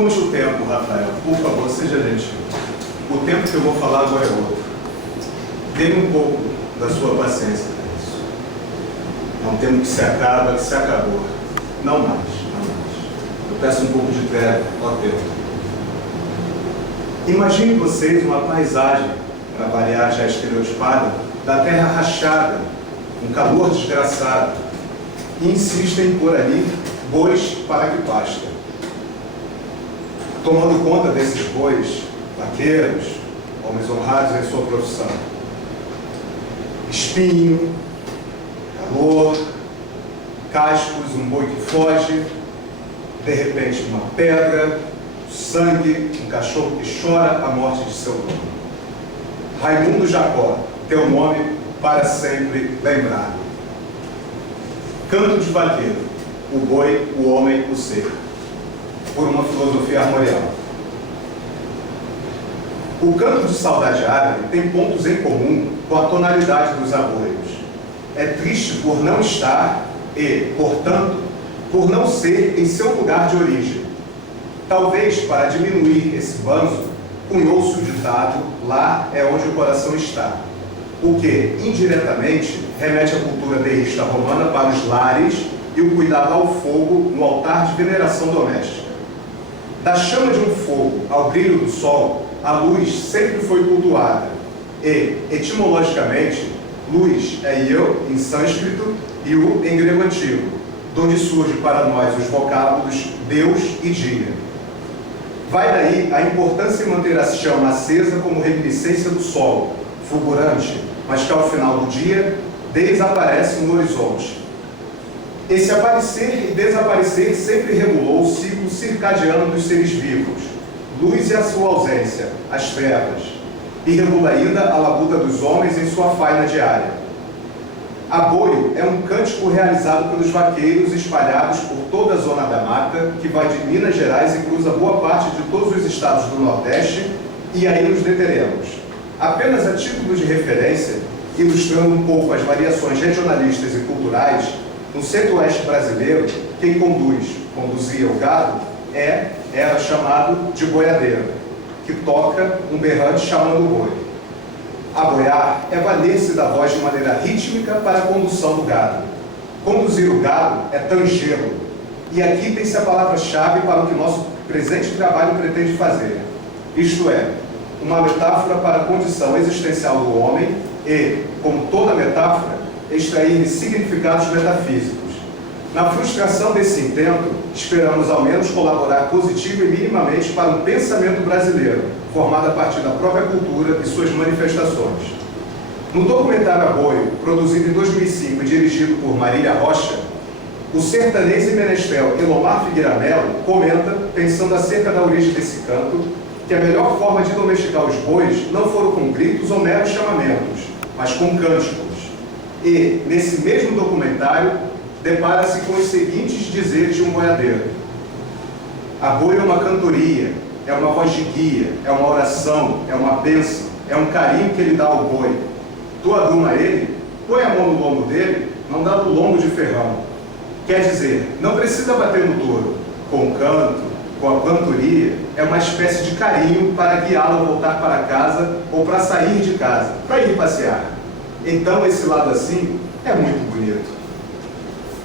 conte o tempo, Rafael. Por favor, seja gentil. O tempo que eu vou falar agora é outro. Dê-me um pouco da sua paciência para isso. É um tempo que se acaba, que se acabou. Não mais, não mais. Eu peço um pouco de treva, ó tempo. Imagine vocês uma paisagem, para variar já estereotipada, da terra rachada, um calor desgraçado, e insistem por ali bois para que pasta. Tomando conta desses bois, vaqueiros, homens honrados em sua profissão. Espinho, calor, cascos, um boi que foge, de repente uma pedra, sangue, um cachorro que chora a morte de seu dono. Raimundo Jacó, teu nome para sempre lembrado. Canto de vaqueiro, o boi, o homem, o ser, por uma filosofia armorial. O canto de saudade árabe tem pontos em comum com a tonalidade dos aboios. É triste por não estar e, portanto, por não ser em seu lugar de origem. Talvez, para diminuir esse banzo, cunhou-se o ditado, lá é onde o coração está, o que, indiretamente, remete à cultura deísta romana para os lares e o cuidado ao fogo no altar de veneração doméstica. Da chama de um fogo ao brilho do sol, a luz sempre foi cultuada e, etimologicamente, luz é eu, em sânscrito, e o em grego antigo, donde surge para nós os vocábulos Deus e dia. Vai daí a importância em manter a chama acesa como reminiscência do sol, fulgurante, mas que ao final do dia desaparece no horizonte. Esse aparecer e desaparecer sempre regulou o ciclo circadiano dos seres vivos, luz e a sua ausência, as trevas, e regula ainda a labuta dos homens em sua faina diária. Aboio é um cântico realizado pelos vaqueiros espalhados por toda a zona da mata, que vai de Minas Gerais e cruza boa parte de todos os estados do Nordeste, e aí nos deteremos. Apenas a título de referência, ilustrando um pouco as variações regionalistas e culturais, no centro-oeste brasileiro, quem conduzia o gado, era chamado de boiadeiro, que toca um berrante chamando o boi. Aboiar é valer-se da voz de maneira rítmica para a condução do gado. Conduzir o gado é tangê-lo. E aqui tem-se a palavra-chave para o que nosso presente trabalho pretende fazer. Isto é, uma metáfora para a condição existencial do homem e, como toda metáfora, extrair significados metafísicos. Na frustração desse intento, esperamos ao menos colaborar positivo e minimamente para um pensamento brasileiro, formado a partir da própria cultura e suas manifestações. No documentário Aboio, produzido em 2005 e dirigido por Marília Rocha, o sertanês e menestrel Elomar Figueira Melo comenta, pensando acerca da origem desse canto, que a melhor forma de domesticar os bois não foram com gritos ou meros chamamentos, mas com cânticos. E, nesse mesmo documentário, depara-se com os seguintes dizeres de um boiadeiro. Aboio é uma cantoria, é uma voz de guia, é uma oração, é uma bênção, é um carinho que ele dá ao boi. Tu aduma ele, põe a mão no lombo dele, não dá no lombo de ferrão. Quer dizer, não precisa bater no touro. Com o canto, com a cantoria, é uma espécie de carinho para guiá-lo a voltar para casa ou para sair de casa, para ir passear. Então, esse lado assim é muito bonito.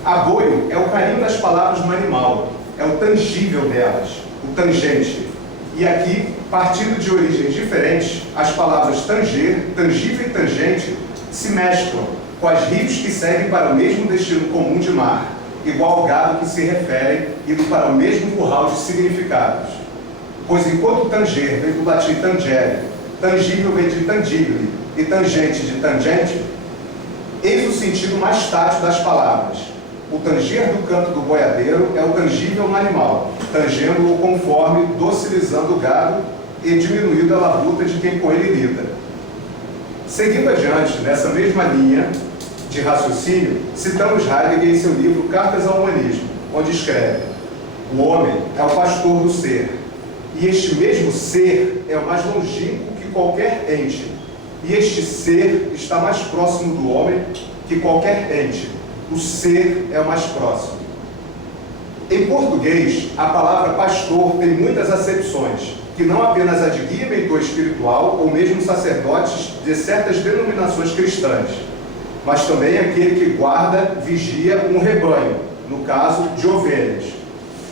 Aboio é o carinho das palavras no animal, é o tangível delas, o tangente. E aqui, partindo de origens diferentes, as palavras tanger, tangível e tangente se mesclam com as rios que seguem para o mesmo destino comum de mar, igual ao gado que se referem, indo para o mesmo curral de significados. Pois enquanto tanger vem do latim tangere, tangível vem de tangibile e tangente de tangente, eis o sentido mais tátil das palavras. O tanger do canto do boiadeiro é o tangível no animal, tangendo-o conforme docilizando o gado e diminuindo a labuta de quem com ele lida. Seguindo adiante, nessa mesma linha de raciocínio, citamos Heidegger em seu livro Cartas ao Humanismo, onde escreve: o homem é o pastor do ser, e este mesmo ser é o mais longínquo que qualquer ente, e este ser está mais próximo do homem que qualquer ente. O ser é o mais próximo. Em português, a palavra pastor tem muitas acepções, que não apenas a de guia e mentor espiritual ou mesmo sacerdotes de certas denominações cristãs, mas também aquele que guarda, vigia um rebanho, no caso de ovelhas.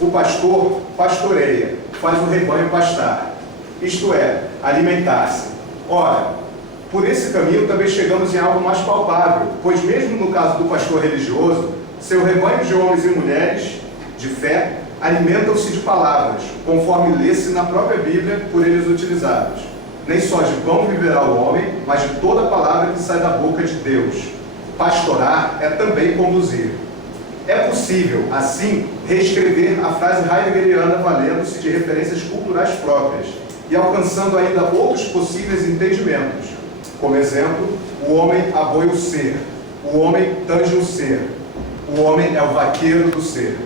O pastor pastoreia, faz o rebanho pastar, isto é, alimentar-se. Ora, por esse caminho também chegamos em algo mais palpável, pois mesmo no caso do pastor religioso, seu rebanho de homens e mulheres de fé alimentam-se de palavras, conforme lê-se na própria Bíblia por eles utilizados. Nem só de pão viverá o homem, mas de toda palavra que sai da boca de Deus. Pastorar é também conduzir. É possível, assim, reescrever a frase heideggeriana valendo-se de referências culturais próprias e alcançando ainda outros possíveis entendimentos. Como exemplo, o homem aboia o ser, o homem tange o ser, o homem é o vaqueiro do ser.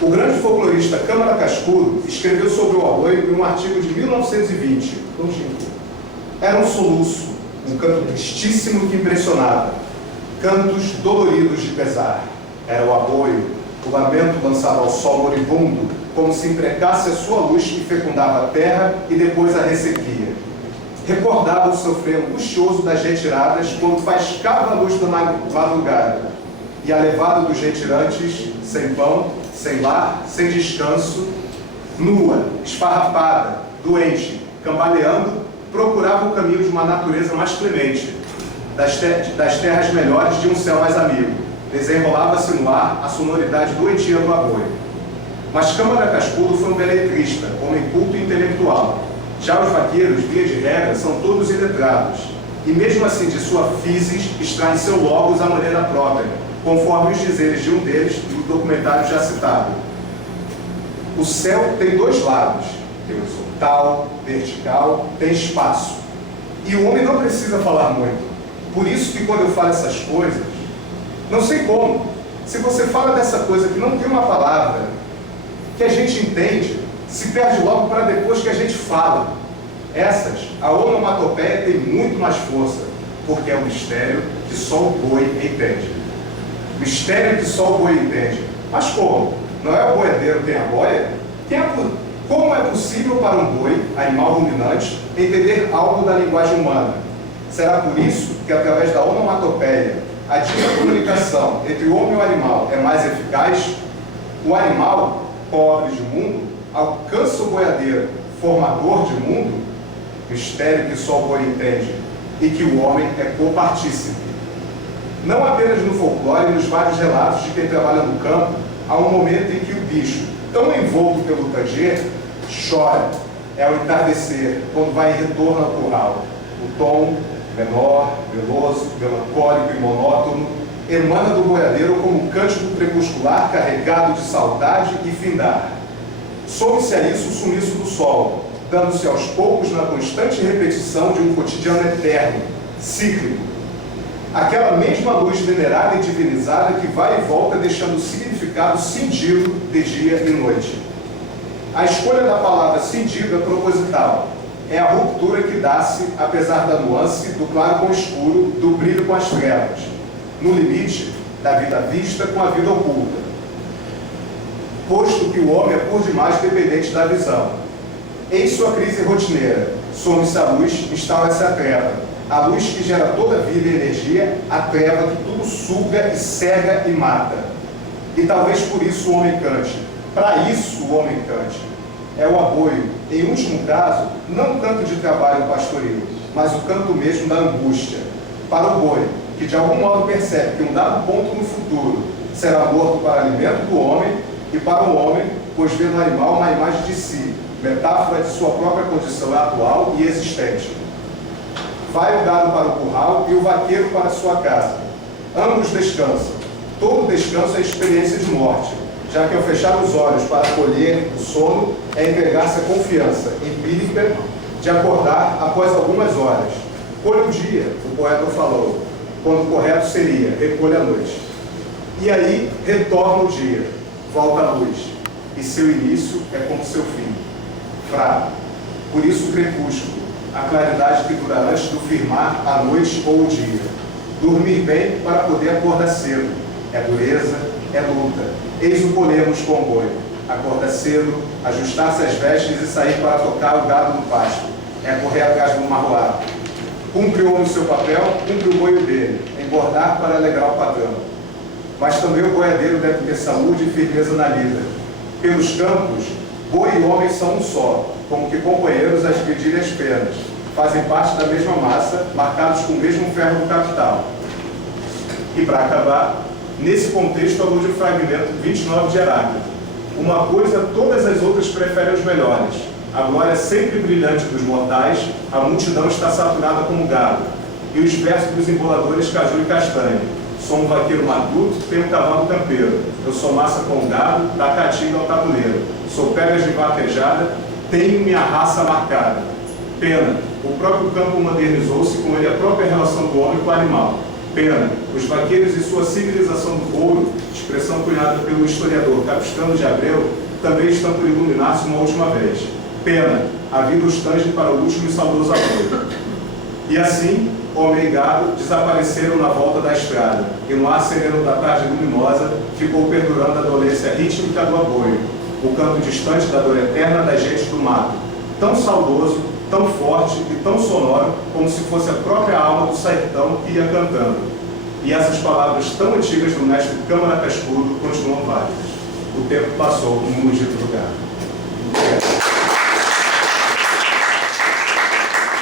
O grande folclorista Câmara Cascudo escreveu sobre o aboio em um artigo de 1920. Era um soluço, um canto tristíssimo que impressionava. Cantos doloridos de pesar. Era o aboio, o lamento lançado ao sol moribundo, como se imprecasse a sua luz que fecundava a terra e depois a ressequia. Recordava o sofrer angustioso das retiradas quando faiscava a luz da madrugada, e a levada dos retirantes, sem pão, sem lar, sem descanso, nua, esfarrapada, doente, cambaleando, procurava o caminho de uma natureza mais clemente, das terras melhores de um céu mais amigo. Desenrolava-se no ar a sonoridade doentia do aboio. Mas Câmara Cascudo foi um beletrista, homem culto e intelectual. Já os vaqueiros, via de regra, são todos iletrados, e mesmo assim de sua physis extraem seu logos à maneira própria, conforme os dizeres de um deles no documentário já citado. O céu tem dois lados, tem horizontal, vertical, tem espaço. E o homem não precisa falar muito. Por isso que quando eu falo essas coisas, não sei como, se você fala dessa coisa que não tem uma palavra, que a gente entende, se perde logo para depois que a gente fala. Essas, a onomatopeia tem muito mais força, porque é um mistério que só o boi entende. Mistério que só o boi entende. Mas como? Não é o boiadeiro quem a boia? Como é possível para um boi, animal ruminante, entender algo da linguagem humana? Será por isso que, através da onomatopeia, a dita comunicação entre o homem e o animal é mais eficaz? O animal, pobre de mundo, alcança o boiadeiro, formador de mundo, mistério que só o boi entende, e que o homem é copartícipe. Não apenas no folclore e nos vários relatos de quem trabalha no campo, há um momento em que o bicho, tão envolto pelo tanger, chora. É o entardecer, quando vai em retorno ao curral. O tom, menor, veloso, melancólico e monótono, emana do boiadeiro como um cântico crepuscular carregado de saudade e findar. Some-se a isso o sumiço do sol, dando-se aos poucos na constante repetição de um cotidiano eterno, cíclico. Aquela mesma luz venerada e divinizada que vai e volta deixando o significado cindido de dia e noite. A escolha da palavra cindido é proposital. É a ruptura que dá-se, apesar da nuance, do claro com o escuro, do brilho com as trevas, no limite da vida vista com a vida oculta. Posto que o homem é por demais dependente da visão. Em sua crise rotineira, some-se a luz, instala-se a treva. A luz que gera toda a vida e energia, a treva que tudo suga e cega e mata. E talvez por isso o homem cante. Para isso o homem cante. É o aboio, em último caso, não o canto de trabalho pastoril, mas o canto mesmo da angústia. Para o boi, que de algum modo percebe que um dado ponto no futuro será morto para alimento do homem, e para o homem, pois vê no animal uma imagem de si, metáfora de sua própria condição atual e existente. Vai o gado para o curral e o vaqueiro para a sua casa. Ambos descansam. Todo descanso é experiência de morte, já que ao fechar os olhos para colher o sono, é entregar-se à confiança empírica de acordar após algumas horas. Colhe o dia, o poeta falou, quando o correto seria, recolhe a noite. E aí retorna o dia, volta a luz, e seu início é como seu fim, fraco. Por isso o crepúsculo, a claridade que dura antes do firmar a noite ou o dia. Dormir bem para poder acordar cedo. é dureza, é luta. Eis o colhermos com o boi. Acordar cedo, ajustar-se as vestes e sair para tocar o gado no pasto. É correr atrás do marroado. Cumpre o homem o seu papel, cumpre o boi o dele, engordar para alegrar o patrão. Mas também o boiadeiro deve ter saúde e firmeza na lida. Pelos campos, boi e homem são um só, como que companheiros a dividirem as penas. Fazem parte da mesma massa, marcados com o mesmo ferro do capital. E para acabar, nesse contexto alude o fragmento 29 de Heráclito. Uma coisa, todas as outras preferem os melhores. A glória é sempre brilhante dos mortais, a multidão está saturada como gado. E os versos dos emboladores caju e castanha. Sou um vaqueiro matuto, tenho um cavalo campeiro. Eu sou massa com gado, da caatinga ao tabuleiro. Sou pegas de vaquejada, tenho minha raça marcada. Pena, o próprio campo modernizou-se, com ele a própria relação do homem com o animal. Pena, os vaqueiros e sua civilização do couro, expressão cunhada pelo historiador Capistrano de Abreu, também estão por iluminar-se uma última vez. Pena, a vida os tange para o último e saudoso apoio. E assim, homem e gado desapareceram na volta da estrada, e no ar sereno da tarde luminosa ficou perdurando a dolência rítmica do aboio, o canto distante da dor eterna das gentes do mato, tão saudoso, tão forte e tão sonoro, como se fosse a própria alma do sertão que ia cantando. E essas palavras tão antigas do mestre Câmara Cascudo continuam válidas. O tempo passou no mugido do gado.